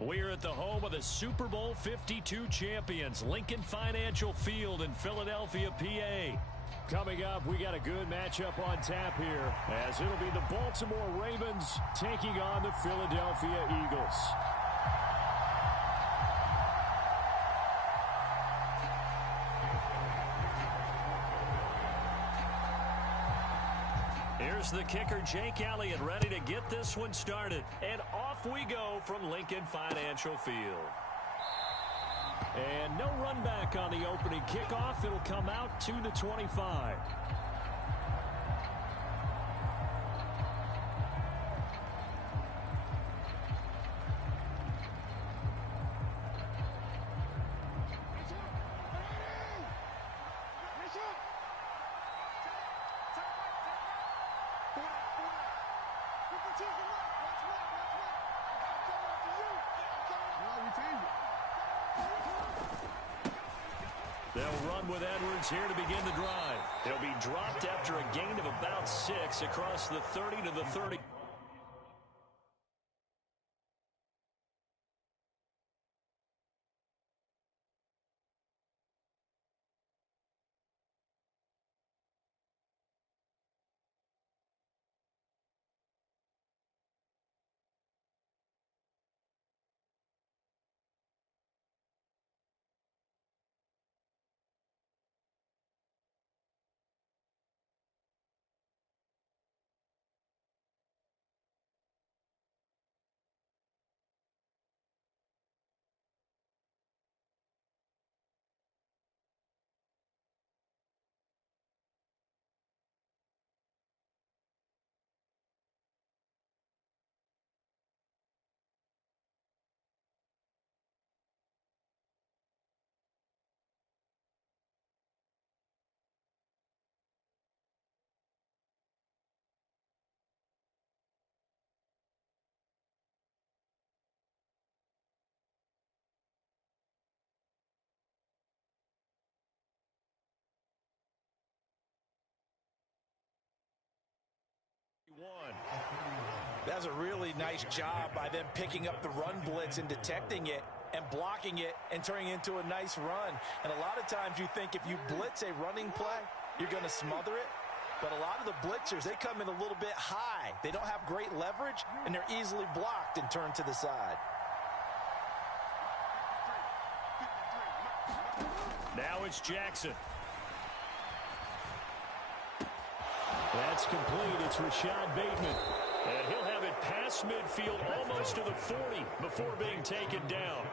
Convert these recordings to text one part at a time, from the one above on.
We're at the home of the Super Bowl 52 champions, Lincoln Financial Field in Philadelphia, PA. Coming up, we got a good matchup on tap here, as it'll be the Baltimore Ravens taking on the Philadelphia Eagles. Here's the kicker, Jake Elliott, ready to get this one started. And off we go from Lincoln Financial Field. And no run back on the opening kickoff. It'll come out to the 25. They'll run with Edwards here to begin the drive. They'll be dropped after a gain of about 6 across the 30 to the 30. That's a really nice job by them picking up the run blitz and detecting it and blocking it and turning it into a nice run. And a lot of times you think if you blitz a running play, you're going to smother it. But a lot of the blitzers, they come in a little bit high. They don't have great leverage, and they're easily blocked and turned to the side. Now it's Jackson. That's complete. It's Rashad Bateman. And he'll have it past midfield almost to the 40 before being taken down.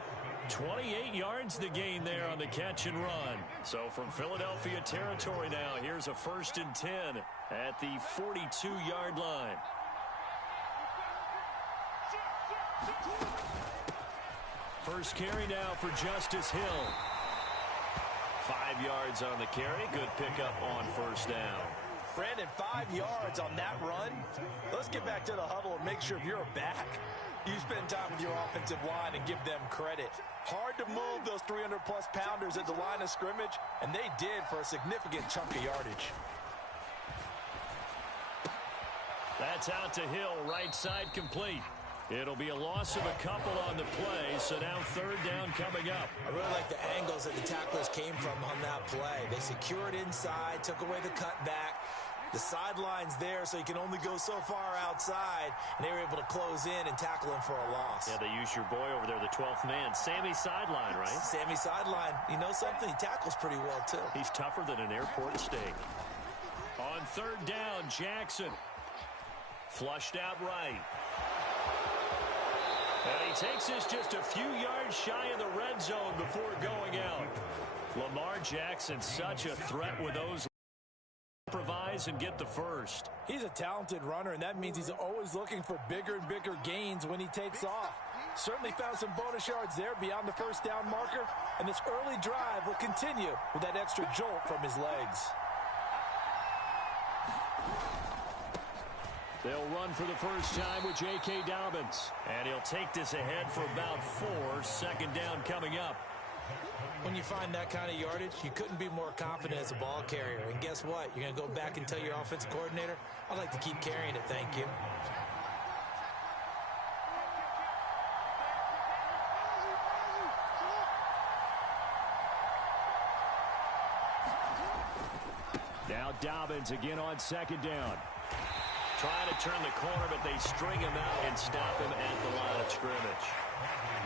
28 yards the gain there on the catch and run. So from Philadelphia territory now, here's a 1st and 10 at the 42-yard line. First carry now for Justice Hill. 5 yards on the carry. Good pickup on 1st down. Brandon, 5 yards on that run. Let's get back to the huddle and make sure if you're a back, you spend time with your offensive line and give them credit. Hard to move those 300-plus pounders at the line of scrimmage, and they did for a significant chunk of yardage. That's out to Hill, right side complete. It'll be a loss of a couple on the play, so now 3rd down coming up. I really like the angles that the tacklers came from on that play. They secured inside, took away the cutback. The sideline's there, so you can only go so far outside, and they were able to close in and tackle him for a loss. Yeah, they use your boy over there, the 12th man. Sammy sideline, right? Sammy sideline. You know something? He tackles pretty well, too. He's tougher than an airport steak. On 3rd down, Jackson. Flushed out right. And he takes this just a few yards shy of the red zone before going out. Lamar Jackson, such a threat with those. Improvise and get the first. He's a talented runner, and that means he's always looking for bigger and bigger gains when he takes off. Certainly found some bonus yards there beyond the 1st down marker, and this early drive will continue with that extra jolt from his legs. They'll run for the first time with J.K. Dobbins. And he'll take this ahead for about 4. 2nd down coming up. When you find that kind of yardage, you couldn't be more confident as a ball carrier. And guess what? You're going to go back and tell your offensive coordinator, I'd like to keep carrying it, thank you. Now Dobbins again on second down. Trying to turn the corner, but they string him out and stop him at the line of scrimmage.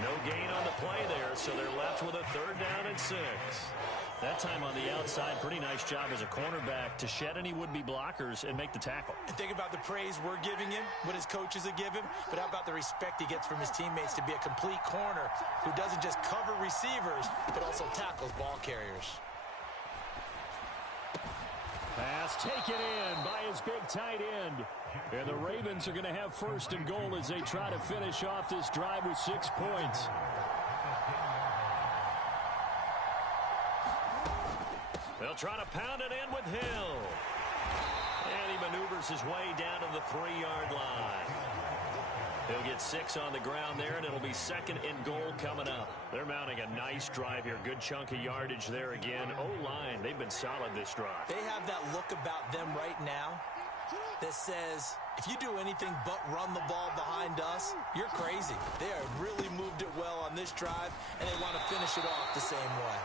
No gain on the play there, so they're left with a 3rd down and 6. That time on the outside, pretty nice job as a cornerback to shed any would-be blockers and make the tackle. And think about the praise we're giving him, what his coaches have given him, but how about the respect he gets from his teammates to be a complete corner who doesn't just cover receivers, but also tackles ball carriers. Pass taken in by his big tight end. And the Ravens are going to have 1st and goal as they try to finish off this drive with 6 points. They'll try to pound it in with Hill. And he maneuvers his way down to the 3-yard line. He'll get 6 on the ground there, and it'll be 2nd and goal coming up. They're mounting a nice drive here. Good chunk of yardage there again. O-line, they've been solid this drive. They have that look about them right now that says, if you do anything but run the ball behind us, you're crazy. They have really moved it well on this drive, and they want to finish it off the same way.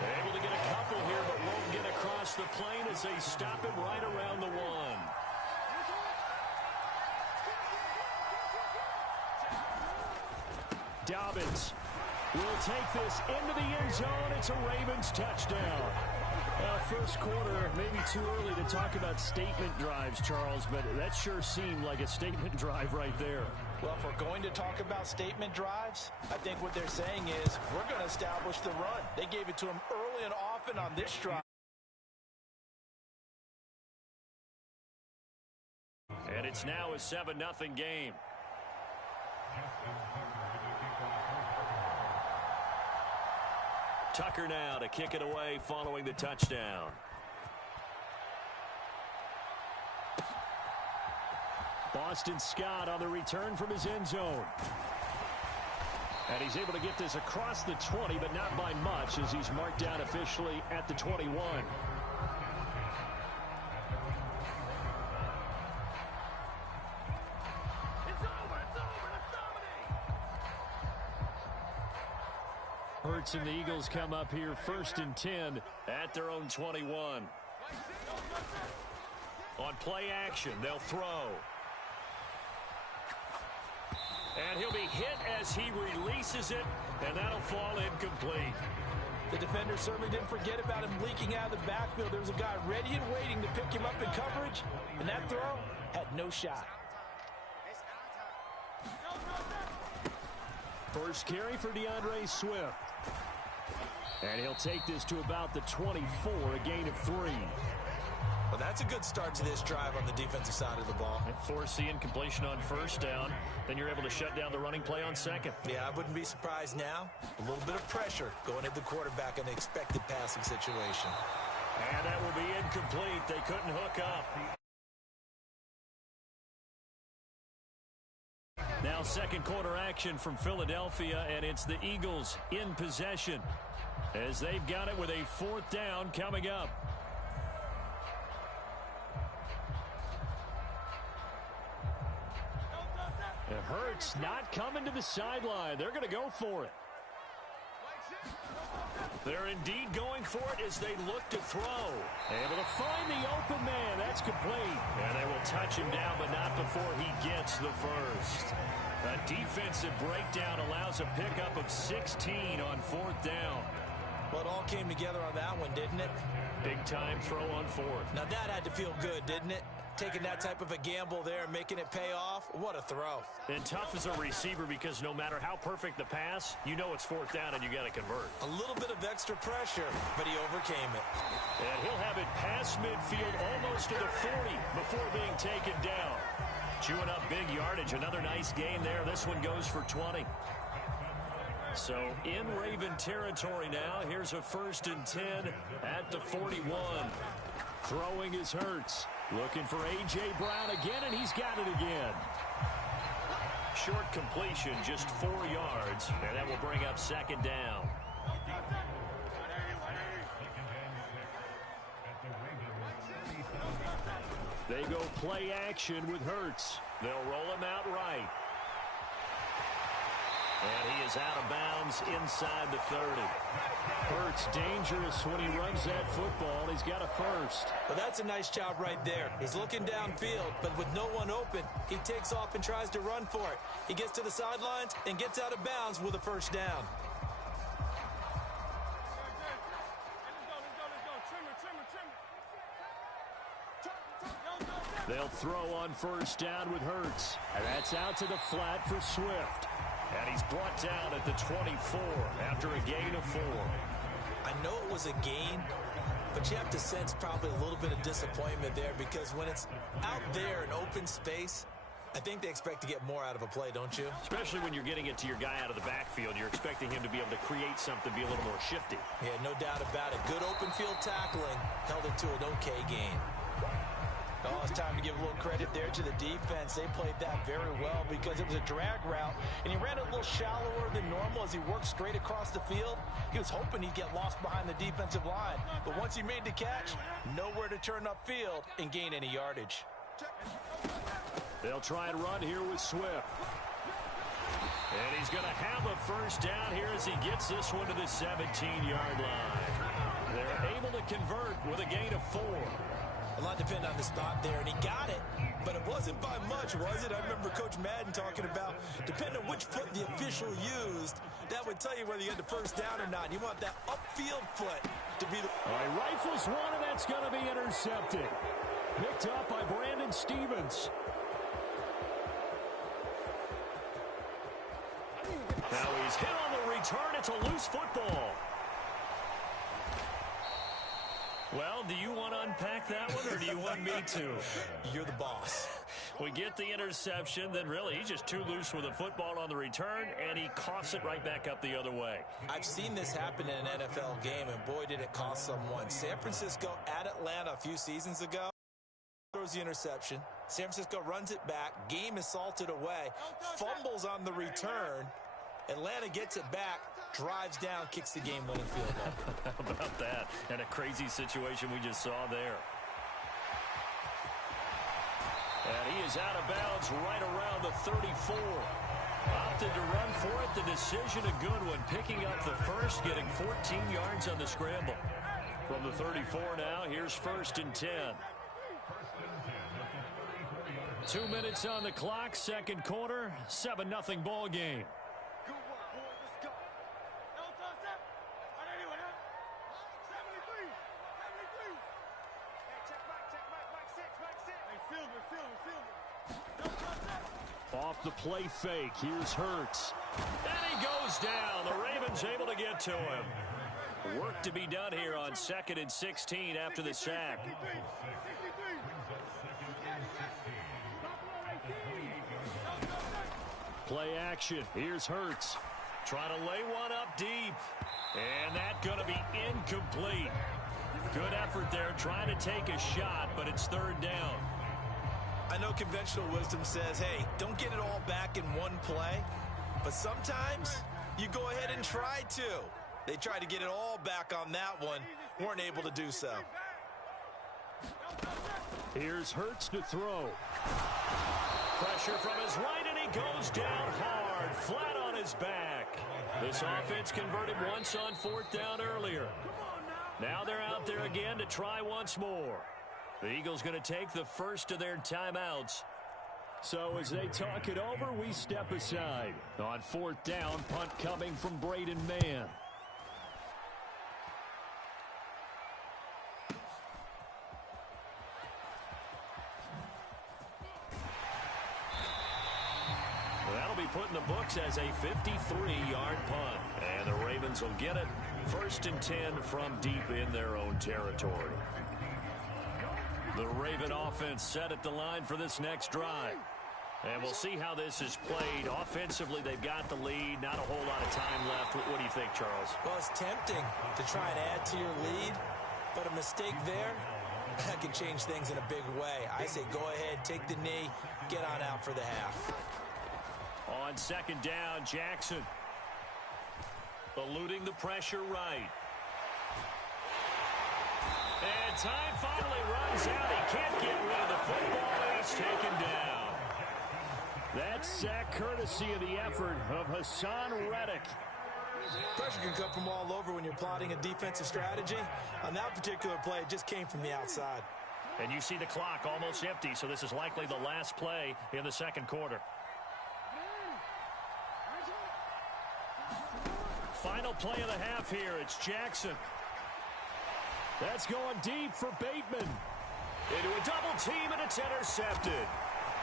They're able to get a couple here, but won't get across the plane as they stop him right around the 1. Dobbins will take this into the end zone. It's a Ravens touchdown. First quarter, maybe too early to talk about statement drives, Charles, but that sure seemed like a statement drive right there. Well, if we're going to talk about statement drives, I think what they're saying is we're going to establish the run. They gave it to him early and often on this drive. And it's now a 7-0 game. Tucker now to kick it away following the touchdown. Boston Scott on the return from his end zone. And he's able to get this across the 20, but not by much as he's marked down officially at the 21. Hurts and the Eagles come up here 1st and 10 at their own 21. On play action, they'll throw. And he'll be hit as he releases it, and that'll fall incomplete. The defender certainly didn't forget about him leaking out of the backfield. There was a guy ready and waiting to pick him up in coverage, and that throw had no shot. First carry for DeAndre Swift. And he'll take this to about the 24, a gain of 3. Well, that's a good start to this drive on the defensive side of the ball. And forcing incompletion on 1st down. Then you're able to shut down the running play on 2nd. Yeah, I wouldn't be surprised now. A little bit of pressure going at the quarterback in an expected passing situation. And that will be incomplete. They couldn't hook up. Now 2nd quarter action from Philadelphia, and it's the Eagles in possession as they've got it with a 4th down coming up. It hurts not coming to the sideline. They're going to go for it. They're indeed going for it as they look to throw. Able to find the open man. That's complete. And they will touch him down, but not before he gets the first. A defensive breakdown allows a pickup of 16 on 4th down. Well, it all came together on that one, didn't it? Big time throw on 4th. Now that had to feel good, didn't it? Taking that type of a gamble there and making it pay off. What a throw. And tough as a receiver because no matter how perfect the pass, you know it's 4th down and you got to convert. A little bit of extra pressure, but he overcame it. And he'll have it past midfield almost to the 40 before being taken down. Chewing up big yardage. Another nice gain there. This one goes for 20. So in Raven territory now. Here's a 1st and 10 at the 41. Throwing is Hurts. Looking for A.J. Brown again, and he's got it again. Short completion, just 4 yards, and that will bring up 2nd down. They go play action with Hurts. They'll roll him out right. And he is out of bounds inside the 30. Hurts dangerous when he runs that football. He's got a first. Well, that's a nice job right there. He's looking downfield, but with no one open, he takes off and tries to run for it. He gets to the sidelines and gets out of bounds with a first down. They'll throw on first down with Hurts. And that's out to the flat for Swift. And he's brought down at the 24 after a gain of 4. I know it was a gain, but you have to sense probably a little bit of disappointment there because when it's out there in open space, I think they expect to get more out of a play, don't you? Especially when you're getting it to your guy out of the backfield. You're expecting him to be able to create something, be a little more shifty. Yeah, no doubt about it. Good open field tackling held it to an okay gain. Oh, it's time to give a little credit there to the defense. They played that very well because it was a drag route, and he ran it a little shallower than normal as he worked straight across the field. He was hoping he'd get lost behind the defensive line, but once he made the catch, nowhere to turn upfield and gain any yardage. They'll try and run here with Swift. And he's going to have a first down here as he gets this one to the 17-yard line. They're able to convert with a gain of 4. A lot depended on the spot there, and he got it, but it wasn't by much, was it? I remember Coach Madden talking about, depending on which foot the official used, that would tell you whether you had the first down or not. You want that upfield foot to be the... All right, rifles one, and that's going to be intercepted. Picked up by Brandon Stevens. Now he's hit on the return. It's a loose football. Well, do you want to unpack that one, or do you want me to? You're the boss. We get the interception, then really he's just too loose with the football on the return, and he coughs it right back up the other way. I've seen this happen in an NFL game, and boy, did it cost someone. San Francisco at Atlanta a few seasons ago throws the interception. San Francisco runs it back. Game is salted away. Fumbles on the return. Atlanta gets it back, drives down, kicks the game-winning field goal. How about that? And a crazy situation we just saw there. And he is out of bounds right around the 34. Opted to run for it. The decision a good one. Picking up the first, getting 14 yards on the scramble. From the 34 now, here's 1st and 10. 2 minutes on the clock, second quarter, 7-0 ball game. Off the play fake, here's Hurts. And he goes down. The Ravens able to get to him. Work to be done here on 2nd and 16 after the sack. Play action, here's Hurts. Trying to lay one up deep. And that's going to be incomplete. Good effort there, trying to take a shot, but it's 3rd down. I know conventional wisdom says, hey, don't get it all back in one play. But sometimes you go ahead and try to. They tried to get it all back on that one. Weren't able to do so. Here's Hurts to throw. Pressure from his right, and he goes down hard, flat on his back. This offense converted once on 4th down earlier. Now they're out there again to try once more. The Eagles going to take the first of their timeouts. So as they talk it over, we step aside. On 4th down, punt coming from Braden Mann. That'll be put in the books as a 53-yard punt. And the Ravens will get it. 1st and 10 from deep in their own territory. The Raven offense set at the line for this next drive. And we'll see how this is played. Offensively, they've got the lead. Not a whole lot of time left. What do you think, Charles? Well, it's tempting to try and add to your lead, but a mistake there, that can change things in a big way. I say go ahead, take the knee, get on out for the half. On 2nd down, Jackson. Eluding the pressure right. And time finally runs out. He can't get rid of the football, and he's taken down. That sack courtesy of the effort of Hassan Reddick. Pressure can come from all over when you're plotting a defensive strategy. On that particular play, it just came from the outside. And you see the clock almost empty, so this is likely the last play in the second quarter. Final play of the half here. It's Jackson. That's going deep for Bateman. Into a double team, and it's intercepted.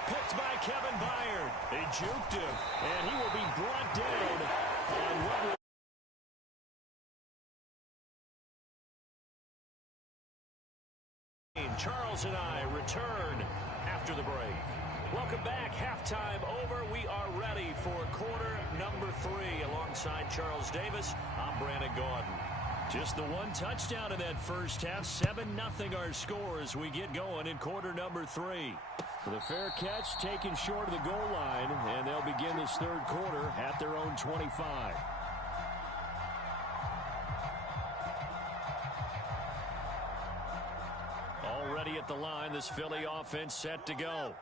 Picked by Kevin Byard. They juked him, and he will be brought down on what will... Charles and I return after the break. Welcome back. Halftime over. We are ready for quarter number 3. Alongside Charles Davis, I'm Brandon Gaudin. Just the one touchdown in that first half. 7-0 our score as we get going in quarter number 3. The fair catch taken short of the goal line, and they'll begin this third quarter at their own 25. Already at the line, this Philly offense set to go.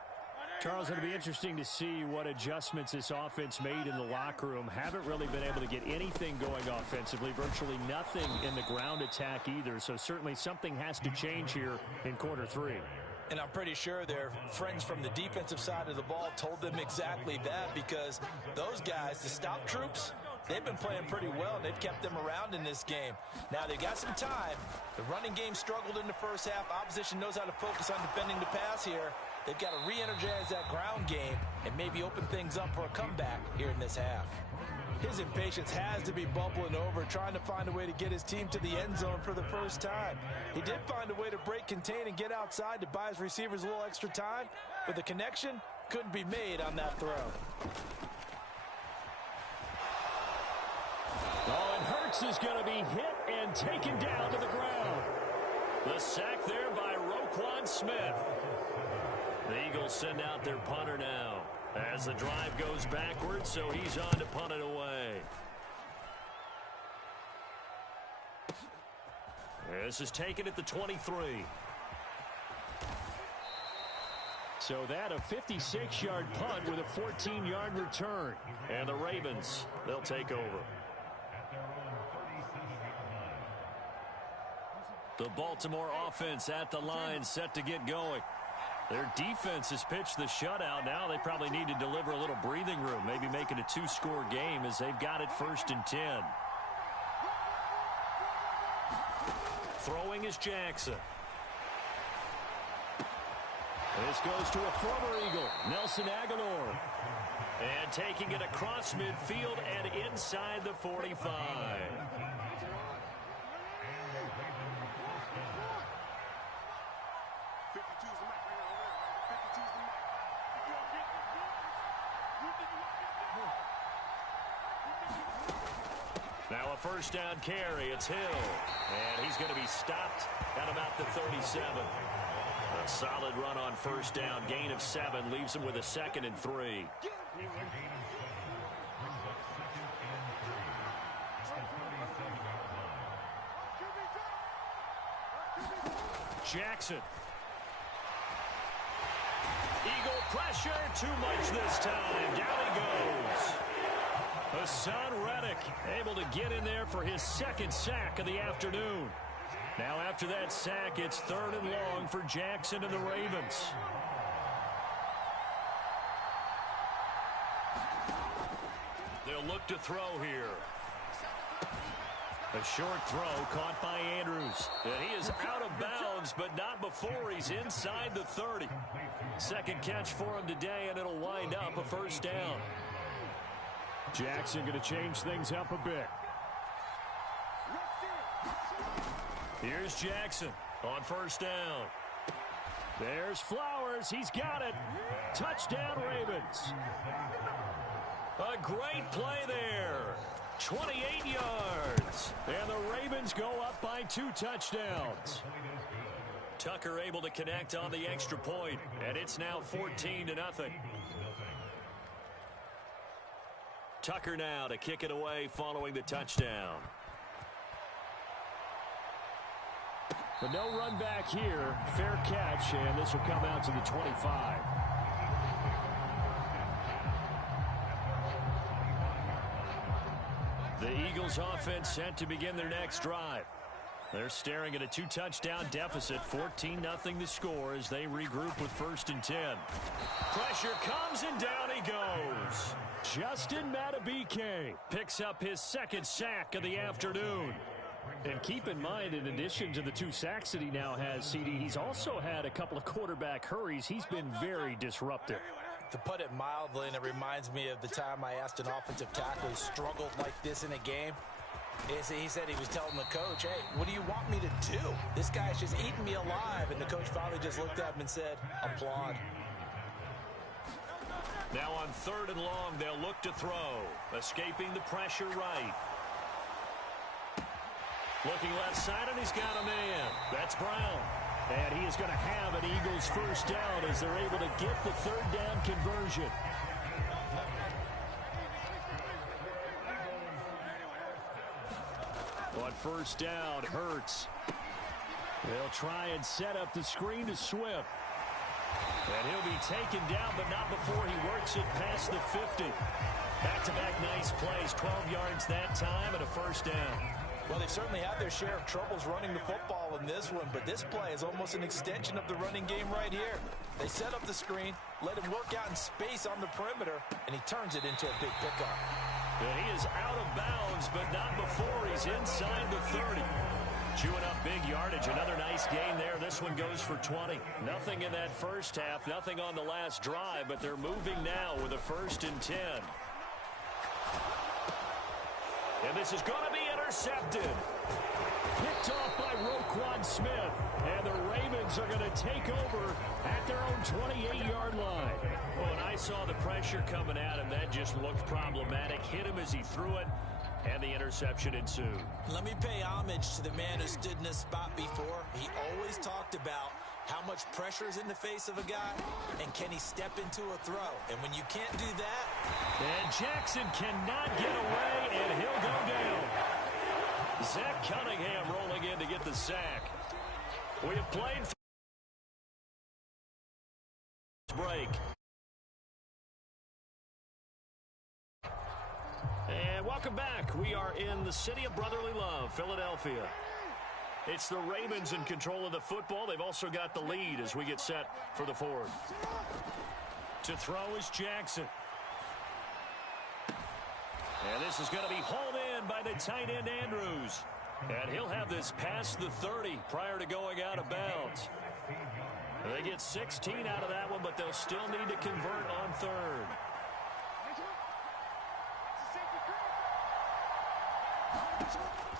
Charles, it'll be interesting to see what adjustments this offense made in the locker room. Haven't really been able to get anything going offensively, virtually nothing in the ground attack either. So certainly something has to change here in quarter 3. And I'm pretty sure their friends from the defensive side of the ball told them exactly that, because those guys, the stop troops, they've been playing pretty well, and they've kept them around in this game. Now, they've got some time. The running game struggled in the first half. Opposition knows how to focus on defending the pass here. They've got to re-energize that ground game and maybe open things up for a comeback here in this half. His impatience has to be bubbling over, trying to find a way to get his team to the end zone for the first time. He did find a way to break contain and get outside to buy his receivers a little extra time, but the connection couldn't be made on that throw. Oh, and Hurts is going to be hit and taken down to the ground. The sack there by Roquan Smith. The Eagles send out their punter now as the drive goes backwards, so he's on to punt it away. This is taken at the 23. So that a 56-yard punt with a 14-yard return. And the Ravens, they'll take over. The Baltimore offense at the line, set to get going. Their defense has pitched the shutout. Now they probably need to deliver a little breathing room, maybe make it a 2-score game as they've got it 1st and 10. Throwing is Jackson. This goes to a former Eagle, Nelson Aguilar. And taking it across midfield and inside the 45. Now a first down carry. It's Hill. And he's going to be stopped at about the 37. A solid run on first down. Gain of 7 leaves him with a 2nd and 3. Jackson. Eagle pressure. Too much this time. Down he goes. Hassan Reddick able to get in there for his 2nd sack of the afternoon. Now after that sack, it's 3rd and long for Jackson and the Ravens. They'll look to throw here. A short throw caught by Andrews. And he is out of bounds, but not before he's inside the 30. 2nd catch for him today, and it'll wind up a first down. Jackson going to change things up a bit. Here's Jackson on first down. There's Flowers. He's got it. Touchdown, Ravens. A great play there. 28 yards. And the Ravens go up by 2 touchdowns. Tucker able to connect on the extra point, and it's now 14-0. Tucker now to kick it away following the touchdown. But no run back here. Fair catch, and this will come out to the 25. Ravens offense set to begin their next drive. They're staring at a 2-touchdown deficit, 14-0 the score as they regroup with 1st and 10. Pressure comes and down he goes. Justin Madubuike picks up his 2nd sack of the afternoon. And keep in mind, in addition to the 2 sacks that he now has, CD, he's also had a couple of quarterback hurries. He's been very disruptive. To put it mildly, and it reminds me of the time I asked an offensive tackle who struggled like this in a game. He said he was telling the coach, hey, what do you want me to do? This guy's just eating me alive. And the coach finally just looked at him and said, applaud. Now on 3rd and long, they'll look to throw. Escaping the pressure right. Looking left side, and he's got a man. That's Brown. And he is going to have an Eagles 1st down as they're able to get the 3rd down conversion. On 1st down, Hurts. They'll try and set up the screen to Swift. And he'll be taken down, but not before he works it past the 50. Back-to-back nice plays, 12 yards that time, and a 1st down. Well, they've certainly had their share of troubles running the football in this one, but this play is almost an extension of the running game right here. They set up the screen, let him work out in space on the perimeter, and he turns it into a big pickup. And he is out of bounds, but not before he's inside the 30. Chewing up big yardage. Another nice gain there. This one goes for 20. Nothing in that first half, nothing on the last drive, but they're moving now with a 1st and 10. And this is going to be intercepted. Picked off by Roquan Smith. And the Ravens are going to take over at their own 28-yard line. Well, and I saw the pressure coming at him. That just looked problematic. Hit him as he threw it, and the interception ensued. Let me pay homage to the man who stood in this spot before. He always talked about how much pressure is in the face of a guy, and can he step into a throw? And when you can't do that... And Jackson cannot get away, and he'll go down. Zach Cunningham rolling in to get the sack. We have played break. And welcome back. We are in the city of brotherly love, Philadelphia. It's the Ravens in control of the football. They've also got the lead as we get set for the 4th. To throw is Jackson. And this is going to be hauled in by the tight end Andrews. And he'll have this past the 30 prior to going out of bounds. They get 16 out of that one, but they'll still need to convert on 3rd.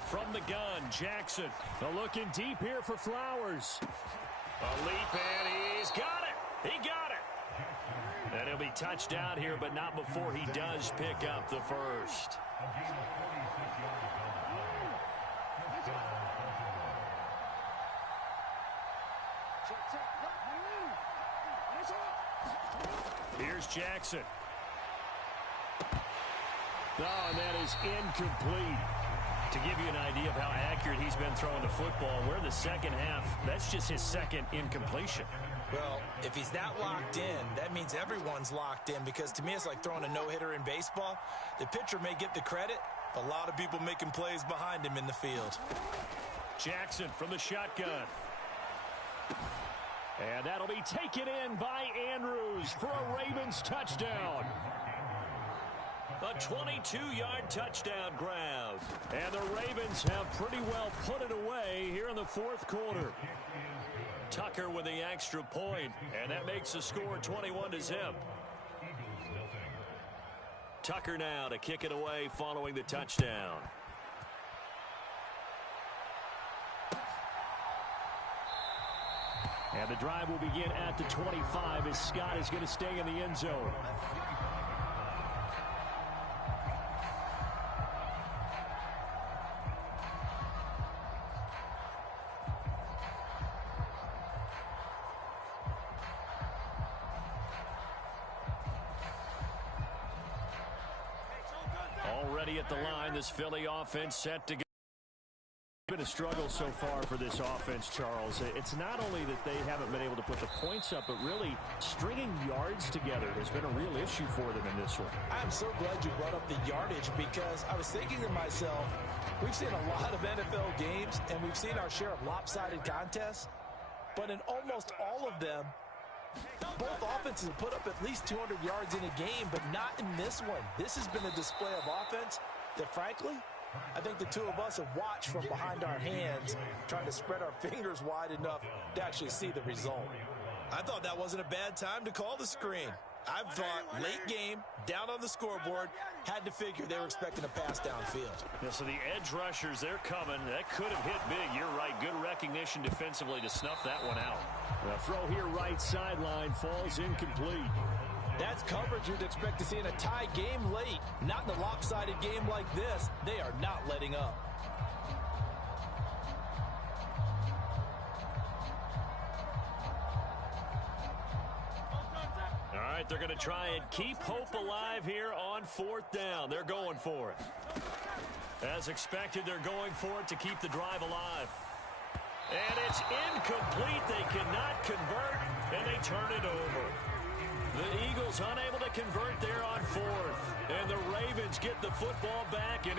From the gun, Jackson. Looking deep here for Flowers. A leap, and he's got it. He got it. And he'll be touched down here, but not before he does pick up the 1st. Here's Jackson. Oh, and that is incomplete. To give you an idea of how accurate he's been throwing the football, we're in the second half. That's just his 2nd incompletion. Well, if he's that locked in, that means everyone's locked in, because to me it's like throwing a no-hitter in baseball. The pitcher may get the credit, but a lot of people making plays behind him in the field. Jackson from the shotgun. And that'll be taken in by Andrews for a Ravens touchdown. A 22-yard touchdown grab. And the Ravens have pretty well put it away here in the 4th quarter. Tucker with the extra point, and that makes the score 21-0. Tucker now to kick it away following the touchdown. And the drive will begin at the 25 as Scott is going to stay in the end zone. Already at the line, this Philly offense set to go. been a struggle so far for this offense, Charles. It's not only that they haven't been able to put the points up, but really stringing yards together has been a real issue for them in this one. I'm so glad you brought up the yardage because I was thinking to myself, we've seen a lot of NFL games and we've seen our share of lopsided contests, but in almost all of them, both offenses have put up at least 200 yards in a game, but not in this one. This has been a display of offense that, frankly, I think the two of us have watched from behind our hands, trying to spread our fingers wide enough to actually see the result. I thought that wasn't a bad time to call the screen. I thought late game, down on the scoreboard, had to figure they were expecting a pass downfield. Yeah, so the edge rushers, they're coming. That could have hit big. You're right. Good recognition defensively to snuff that one out. The throw here right sideline falls incomplete. That's coverage you'd expect to see in a tie game late. Not in a lopsided game like this. They are not letting up. All right, they're going to try and keep hope alive here on 4th down. They're going for it. As expected, they're going for it to keep the drive alive. And it's incomplete. They cannot convert, and they turn it over. The Eagles unable to convert there on 4th. And the Ravens get the football back. And